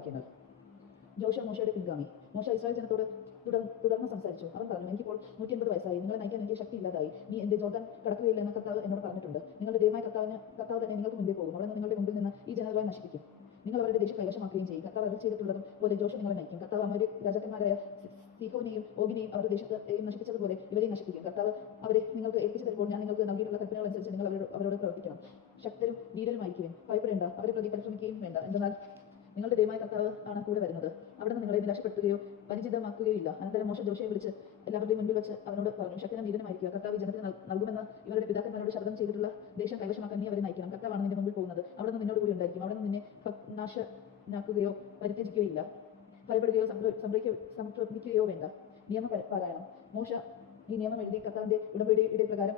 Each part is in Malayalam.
വാക്യങ്ങൾ. മോശയുടെ പിൻഗാമി. മോശ ഇസ്രായേൽ ജനത്തോട് തുടർന്ന് സംസാരിച്ചു. അവൻ പറഞ്ഞു, എനിക്കിപ്പോൾ 180 വയസ്സായി. നിങ്ങളെ നയിക്കാൻ എനിക്ക് ശക്തിയില്ലാതായി. നീ എന്റെ ജോർദാൻ കടക്കുകയില്ലെന്ന് കർത്താവ് എന്നോട് പറഞ്ഞിട്ടുണ്ട്. നിങ്ങളുടെ ദൈവമായ കർത്താവ് തന്നെ നിങ്ങൾക്ക് മുമ്പിൽ പോകും. അവിടെ നിങ്ങളുടെ മുമ്പിൽ നിന്ന് ഈ ജനതകളെ നശിപ്പിക്കും. നിങ്ങൾ അവരുടെ ദേശം കൈവശമാക്കുകയും ചെയ്യും. കർത്താവ് അരുളി ചെയ്തിട്ടുള്ളതും പോലെ ജോഷുവ നിങ്ങളെ നയിക്കും. കർത്താവ് അമോര്യർ രാജാക്കന്മാരായ സീഹോനെയും ഓഗിനെയും അവരുടെ ദേശത്തെയും നശിപ്പിച്ചതുപോലെ ഇവരെയും നശിപ്പിക്കും. കർത്താവ് അവരെ നിങ്ങൾക്ക് ഏൽപ്പിച്ചു തരുമ്പോൾ ഞാൻ നിങ്ങൾക്ക് നൽകിയിട്ടുള്ള കൽപ്പനകൾ അനുസരിച്ച് നിങ്ങൾ അവരോട് പ്രവർത്തിക്കണം. ശക്തരും ധീരരുമായിരിക്കും. ഭയപ്പെടേണ്ട, അവരെ പ്രതി പരിശ്രമിക്കുകയും വേണ്ട. എന്തെന്നാൽ നിങ്ങളുടെ ദൈവമായ കർത്താവ് ആണ് കൂടെ വരുന്നത്. അവിടെ നിന്ന് നിങ്ങളെ നിരാശപ്പെടുത്തുകയോ പരിചിതമാക്കുകയോ ഇല്ല. അനന്തരം മോശ ജോഷയെ വിളിച്ച് എല്ലാവരുടെയും മുൻപിൽ വെച്ച് അവനോട് പറഞ്ഞു, ശക്തനും ധീരനുമായിരിക്കുക. കർത്താവ് ജനത്തിന് നൽകുമെന്ന് ഇവരുടെ പിതാക്കന്മാരോട് ശബ്ദം ചെയ്തിട്ടുള്ള ദേശം കൈവശമാക്കാൻ നീ അവരെ നയിക്കണം. കർത്താവാണ് നിന്റെ മുമ്പിൽ പോകുന്നത്. അവിടെ നിന്ന് നിന്നോട് കൂടി ഉണ്ടായിരിക്കും. അവിടെ നിന്ന് നിന്നെ നാശനാക്കുകയോ പരിത്യജിക്കുകയോ ഇല്ല. ഭയപ്പെടുകയോ സംഭ്രമിക്കുകയോ വേണ്ട. നിയമപാരായണം. മോശ ഈ നിയമം എഴുതി കർത്താവിന്റെ ഉടമ്പടിയുടെ പ്രകാരം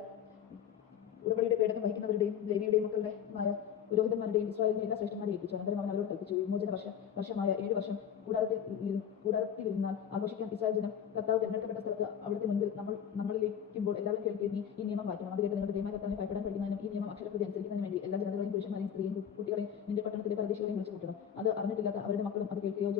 ഉടമ്പടിയുടെ പേടകം വഹിക്കുന്നവരുടെയും ലേവിയുടെയും മക്കളുടെമായ പുരോഹിതന്മാരുടെയും ഇസ്രായേലിന്റെ എല്ലാ ശ്രേഷ്ഠന്മാരെയും ഏൽപ്പിച്ചു. അനന്തരം അവൻ അവരോട് കൽപ്പിച്ചു, വിമോചന വർഷമായ 7 വർഷം കൂടാരത്തിലിരുന്നാൽ ആഘോഷിക്കാൻ ഇസ്രായേൽ ജനം കർത്താവ് തിരഞ്ഞെടുക്കപ്പെട്ട സ്ഥലത്ത് അവിടുത്തെ മുൻപിൽ നമ്മളിലേക്കുമ്പോൾ എല്ലാവരും കേൾക്കുകയും നീ ഈ നിയമം വായിക്കണം. അത് കേട്ട് നിങ്ങളുടെ ദൈവമായ കർത്താവിനെ ഭയപ്പെടാൻ പഠിക്കുന്നതിനും ഈ നിയമം അക്ഷരപ്രതി അനുസരിക്കുന്നതിന് വേണ്ടി എല്ലാ ജനതകളെയും പുരുഷന്മാരെയും സ്ത്രീയും കുട്ടികളെയും നിന്റെ പട്ടണത്തിലെ പരദേശികളെയും വിളിച്ചു കൂട്ടണം. അത് അറിഞ്ഞിട്ടില്ലാത്ത അവരുടെ മക്കളും അത് കേൾക്കുകയോ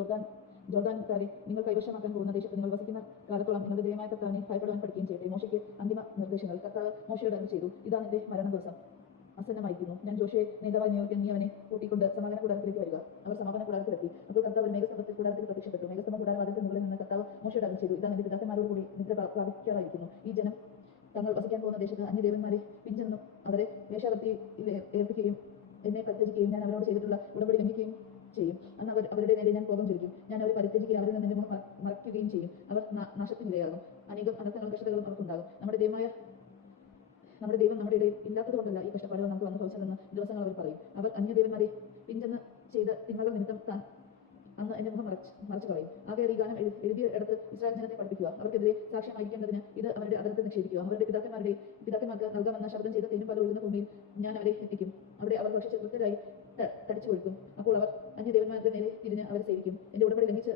ജോർദാൻകാരെ നിങ്ങൾ കൈവശമാക്കാൻ പോകുന്ന ദേശത്ത് നിങ്ങൾ വസിക്കുന്ന കാലത്തോളം നിങ്ങളുടെ ദൈവമായ കർത്താവിനെ ഭയപ്പെടാൻ പഠിക്കുകയും ചെയ്യട്ടെ. മോശയ്ക്ക് അന്തിമ നിർദ്ദേശങ്ങൾ. കർത്താവ് മോശയോട് അരുളി ചെയ്തു, ഇതാ നിന്റെ മരണ ദിവസം ആസന്നമായിരിക്കുന്നു. ഞാൻ ജോഷയെ നേതാവായി നിയോഗിക്കാൻ നീ അവനെ കൂട്ടിക്കൊണ്ട് സമാഗമന കൂടാരത്തിലേക്ക് വരിക. അവർ സമാഗമന കൂടാരത്തിലെത്തി. അപ്പോൾ കർത്താവ് മേഘസ്തംഭത്തിൽ കൂടാരത്തിൽ പ്രത്യക്ഷപ്പെട്ടു. മേഘസ്തംഭം കൂടാരവാതിൽക്ക് മുകളിൽ നിന്ന് കർത്താവ് മോശയോട് അരുളി ചെയ്തു, ഇതാ നിന്റെ പിതാക്കന്മാരോട് കൂടി നിദ്ര പ്രാപിക്കാറായിരിക്കുന്നു. ഈ ജനം തങ്ങൾ വസിക്കാൻ പോകുന്ന ദേശത്ത് അന്യദേവന്മാരെ പിഞ്ചെന്നും അവരെ വേശ്യാവൃത്തിയിൽ ഏൽപ്പിക്കുകയും എന്നെ പരിത്യജിക്കുകയും ഞാൻ അവരോട് ചെയ്തിട്ടുള്ള ഉടമ്പടി ലംഘിക്കുകയും ചെയ്യും. അന്ന് അവരുടെ നേരെ ഞാൻ കോപം ചൊരിക്കും. ഞാൻ അവരെ പരിത്യജിക്കുകയും അവരിൽ നിന്ന് മുഖം മറയ്ക്കുകയും ചെയ്യും. അവർ നാശത്തിനിരയാകും. അനേകം അനർത്ഥങ്ങളും കഷ്ടതകളും അവർക്കുണ്ടാകും. നമ്മുടെ ദൈവം നമ്മുടെ ഇടയിൽ ഇല്ലാത്തത് കൊണ്ടല്ല ഈ കഷ്ടപ്പാടുകൾ നമുക്ക് വന്നു ഭവിച്ചതെന്ന് ദിവസങ്ങൾ അവർ പറയും. അവർ അന്യദേവന്മാരെ പിഞ്ചെന്ന് ചെയ്ത തിന്മകൾ നിമിത്തം താൻ അന്ന് എന്റെ മുഖം മറച്ചു കളയും. ആകെ ഈ ഗാനം എഴുതിയ ഇടത്ത് ഇസ്രായേൽ ജനത്തെ പഠിപ്പിക്കുക. അവർക്കെതിരെ സാക്ഷ്യമായിരിക്കേണ്ടതിന് ഇത് അവരുടെ അതിർത്ത് നിക്ഷേപിക്കുക. അവരുടെ പിതാക്കന്മാർക്ക് നൽകാമെന്ന ശബ്ദം ചെയ്ത തേനും പാലും ഒഴുകുന്ന ഭൂമിയിൽ ഞാൻ അവരെ എത്തിക്കും. അവിടെ അവർ ഭക്ഷിച്ച് വൃദ്ധരായി തടിച്ചു കൊഴുക്കും. അപ്പോൾ അവർ അന്യദേവന്മാരുടെ നേരെ തിരിഞ്ഞ് അവരെ സേവിക്കും. എന്റെ ഉടമ്പടി ലംഘിച്ച്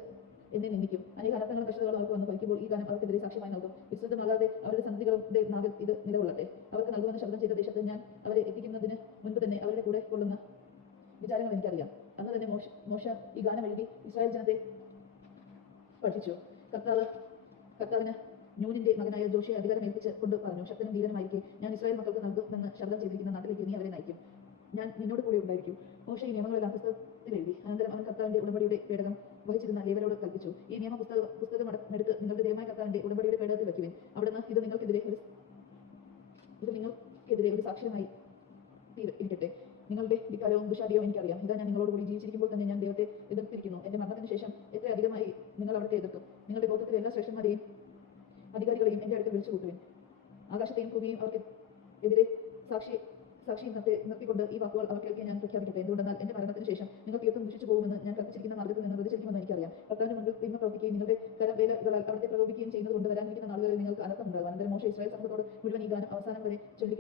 എന്നെ നിന്ദിക്കും. അനേക അനർത്ഥങ്ങളും കഷ്ടതകളും അവർക്ക് വന്ന് ഭവിക്കുമ്പോൾ ഈ ഗാനം അവർക്കെതിരെ സാക്ഷ്യമായി നൽകും. വിശ്രുതമാകാതെ അവരുടെ സന്തതികളുടെ നാവിൽ ഇത് നിലകൊള്ളട്ടെ. അവർക്ക് നൽകുമെന്ന് ശബ്ദം ചെയ്ത ദേശത്ത് ഞാൻ അവരെ എത്തിക്കുന്നതിന് മുൻപ് തന്നെ അവരുടെ കൂടെ കൊള്ളുന്ന വിചാരങ്ങൾ എനിക്കറിയാം. അന്ന് തന്നെ മോശ ഈ ഗാനം എഴുതി ഇസ്രായേൽ ജനത്തെ പഠിപ്പിച്ചു. കർത്താവിന് നൂനിന്റെ മകനായ ജോഷയെ അധികാരം ഏൽപ്പിച്ച് കൊണ്ട് പറഞ്ഞു, ശക്തനും ധീരനുമായിരിക്കെ ഞാൻ ഇസ്രായേൽ മക്കൾക്ക് നൽകുമെന്ന് ശബ്ദം ചെയ്തിരിക്കുന്ന നാട്ടിലേക്ക് നീ അവരെ നയിക്കും. ഞാൻ നിന്നോട് കൂടെ ഉണ്ടായിരിക്കും. മോശ ഈ നിയമങ്ങളെല്ലാം പുസ്തകത്തിൽ എഴുതി. അനന്തരം അവൻ കർത്താവിന്റെ ഉടമ്പടിയുടെ പേടകം വഹിച്ചിരുന്ന ലേവ്യരോട് കൽപ്പിച്ചു, ഈ നിയമ പുസ്തകം എടുത്ത് നിങ്ങളുടെ ദൈവമായ കർത്താവിന്റെ ഉടമ്പടിയുടെ പേടകത്തിൽ വെക്കുവിൻ. അവിടുന്ന് ഇത് നിങ്ങൾക്കെതിരെ ഒരു സാക്ഷ്യമായി ഇരിക്കട്ടെ. നിങ്ങളുടെ ധിക്കാരവും ദുശാഠ്യവും എനിക്കറിയാം. ഇതാ ഞാൻ നിങ്ങളോട് കൂടി ജീവിച്ചിരിക്കുമ്പോൾ തന്നെ ഞാൻ ദൈവത്തെ എതിർത്തിരിക്കുന്നു. എന്റെ മരണത്തിന് ശേഷം എത്ര അധികമായി നിങ്ങൾ അവിടുത്തെ എതിർക്കും. നിങ്ങളുടെ ഗോത്രത്തിലെ എല്ലാ ശ്രേഷ്ഠന്മാരെയും അധികാരികളെയും എന്റെ അടുത്ത് വിളിച്ചു കൂട്ടുവിൻ. ആകാശത്തെയും ഭൂമിയും അവർക്ക് എതിരെ സാക്ഷിയും നിർത്തിക്കൊണ്ട് ഈ വാക്കുകൾ അവർ കേൾക്കാൻ ഞാൻ പ്രഖ്യാപിക്കട്ടെ. എന്തുകൊണ്ടെന്നാൽ എന്റെ മരണത്തിന് ശേഷം നിങ്ങൾ തീർത്തും ദുഷിച്ചു പോകുമെന്ന് ഞാൻ കൽപ്പിച്ചിരിക്കുന്ന മാർഗ്ഗത്തിൽ നിന്ന് വ്യതിചലിക്കുമെന്ന് എനിക്കറിയാം. കർത്താവിന് മുൻപിൽ തിന്മ പ്രവർത്തിക്കുകയും നിങ്ങളുടെ കരവേലകളാൽ അവിടുത്തെ പ്രകോപിക്കുകയും ചെയ്യുന്നത് കൊണ്ട് വരാനിരിക്കുന്ന നാളുകളിൽ നിങ്ങൾക്ക് അനർത്ഥം ഉണ്ടാകും. അനന്തരം മോശ ഇസ്രായേൽ സമൂഹത്തോട് മുഴുവൻ ഈ ഗാനം അവസാനം വരെ ചൊല്ലി